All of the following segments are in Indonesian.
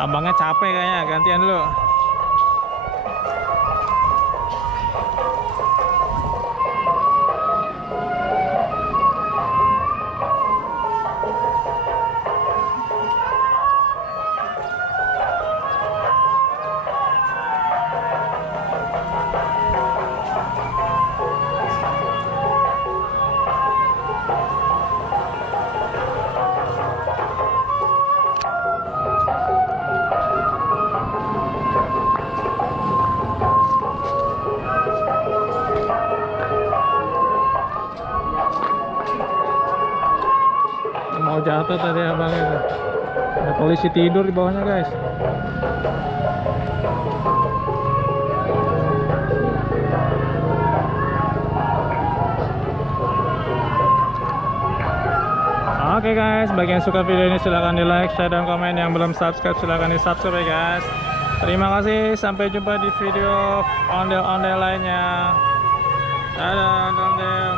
Abangnya capek kayaknya, gantian dulu. Mau jatuh tadi abangnya tuh. Ada polisi tidur di bawahnya guys. Oke guys, bagi yang suka video ini silahkan di like, share, dan komen. Yang belum subscribe silahkan di subscribe ya guys. Terima kasih, sampai jumpa di video ondel-ondel lainnya. Dadah ondel-ondel.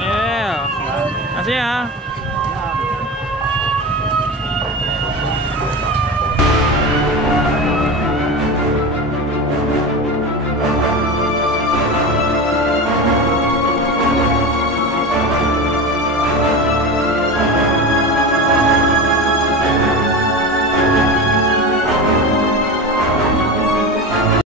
Yeah. Makasih ya.